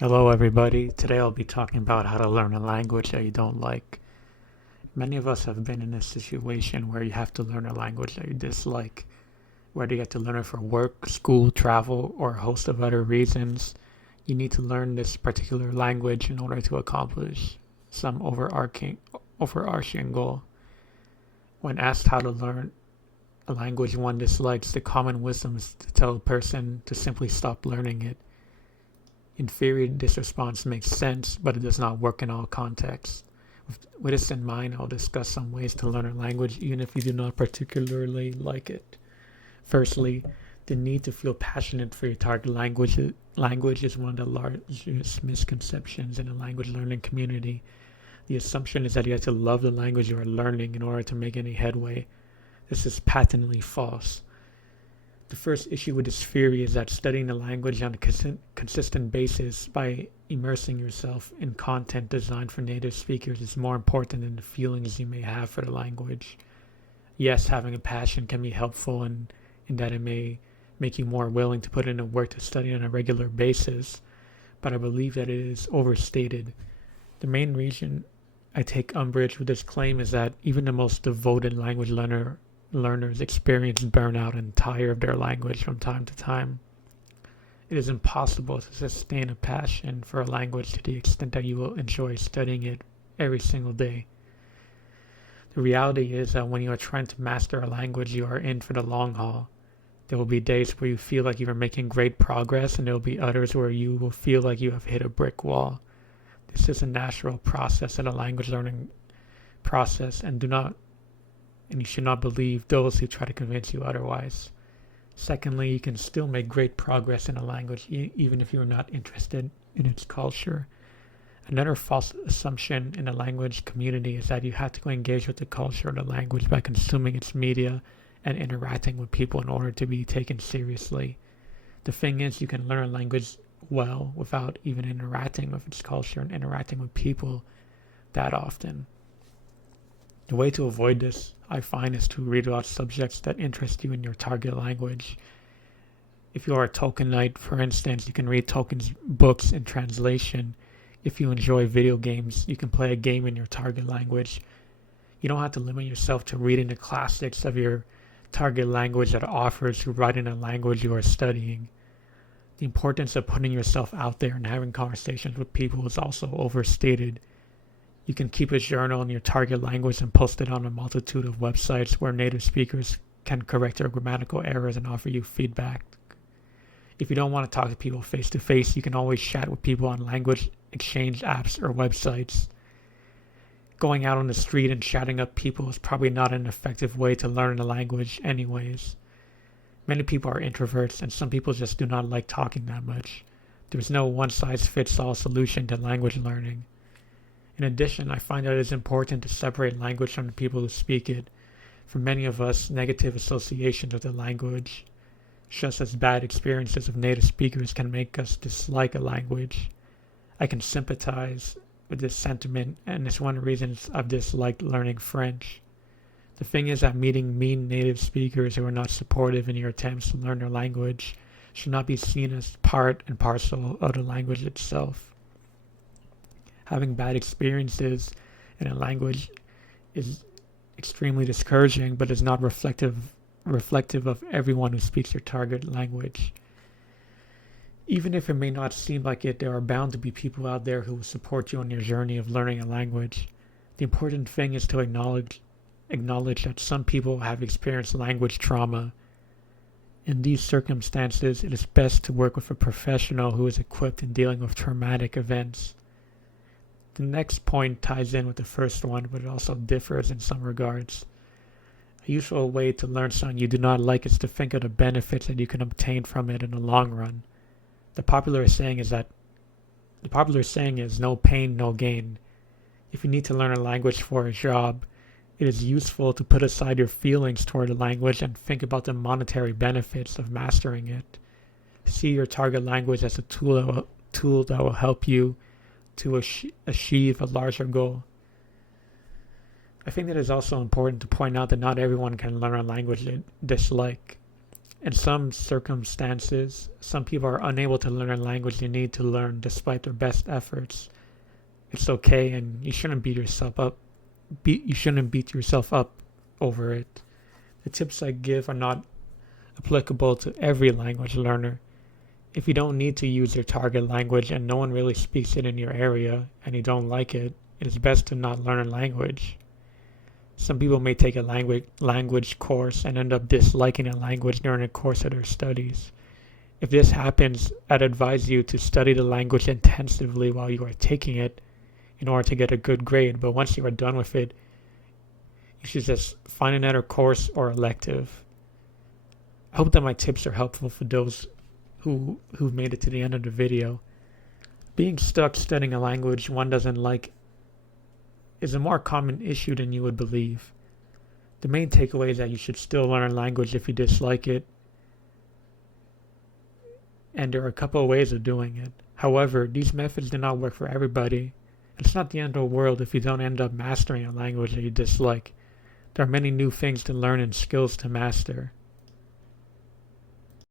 Hello, everybody. Today I'll be talking about how to learn a language that you don't like. Many of us have been in a situation where you have to learn a language that you dislike, whether you have to learn it for work, school, travel, or a host of other reasons. You need to learn this particular language in order to accomplish some overarching goal. When asked how to learn a language one dislikes, the common wisdom is to tell a person to simply stop learning it. In theory, this response makes sense, but it does not work in all contexts. With this in mind, I'll discuss some ways to learn a language even if you do not particularly like it. Firstly, the need to feel passionate for your target language is one of the largest misconceptions in the language learning community. The assumption is that you have to love the language you are learning in order to make any headway. This is patently false. The first issue with this theory is that studying the language on a consistent basis by immersing yourself in content designed for native speakers is more important than the feelings you may have for the language. Yes, having a passion can be helpful in that it may make you more willing to put in the work to study on a regular basis, but I believe that it is overstated. The main reason I take umbrage with this claim is that even the most devoted learners experience burnout and tire of their language from time to time. It is impossible to sustain a passion for a language to the extent that you will enjoy studying it every single day. The reality is that when you are trying to master a language, you are in for the long haul. There will be days where you feel like you are making great progress, and there will be others where you will feel like you have hit a brick wall. This is a natural process of the language learning process, and you should not believe those who try to convince you otherwise. Secondly, you can still make great progress in a language even if you are not interested in its culture. Another false assumption in the language community is that you have to engage with the culture of the language by consuming its media and interacting with people in order to be taken seriously. The thing is, you can learn a language well without even interacting with its culture and interacting with people that often. The way to avoid this, I find, is to read about subjects that interest you in your target language. If you are a Tolkienite, for instance, you can read Tolkien's books in translation. If you enjoy video games, you can play a game in your target language. You don't have to limit yourself to reading the classics of your target language that offers to write in a language you are studying. The importance of putting yourself out there and having conversations with people is also overstated. You can keep a journal in your target language and post it on a multitude of websites where native speakers can correct your grammatical errors and offer you feedback. If you don't want to talk to people face to face, you can always chat with people on language exchange apps or websites. Going out on the street and chatting up people is probably not an effective way to learn a language anyways. Many people are introverts and some people just do not like talking that much. There's no one-size-fits-all solution to language learning. In addition, I find that it is important to separate language from the people who speak it. For many of us, negative associations with the language, just as bad experiences of native speakers, can make us dislike a language. I can sympathize with this sentiment, and it's one of the reasons I've disliked learning French. The thing is that meeting mean native speakers who are not supportive in your attempts to learn their language should not be seen as part and parcel of the language itself. Having bad experiences in a language is extremely discouraging, but is not reflective of everyone who speaks your target language. Even if it may not seem like it, there are bound to be people out there who will support you on your journey of learning a language. The important thing is to acknowledge that some people have experienced language trauma. In these circumstances, it is best to work with a professional who is equipped in dealing with traumatic events. The next point ties in with the first one, but it also differs in some regards. A useful way to learn something you do not like is to think of the benefits that you can obtain from it in the long run. The popular saying is no pain, no gain. If you need to learn a language for a job, it is useful to put aside your feelings toward the language and think about the monetary benefits of mastering it. See your target language as a tool that will help you to achieve a larger goal. I think that it's also important to point out that not everyone can learn a language they dislike. In some circumstances, some people are unable to learn a language they need to learn despite their best efforts. It's okay, and you shouldn't beat yourself up. You shouldn't beat yourself up over it. The tips I give are not applicable to every language learner. If you don't need to use your target language and no one really speaks it in your area and you don't like it, it is best to not learn a language. Some people may take a language course and end up disliking a language during the course of their studies. If this happens, I'd advise you to study the language intensively while you are taking it in order to get a good grade, but once you are done with it, you should just find another course or elective. I hope that my tips are helpful for those who've made it to the end of the video. Being stuck studying a language one doesn't like is a more common issue than you would believe. The main takeaway is that you should still learn a language if you dislike it, and there are a couple of ways of doing it. However, these methods do not work for everybody. It's not the end of the world if you don't end up mastering a language that you dislike. There are many new things to learn and skills to master.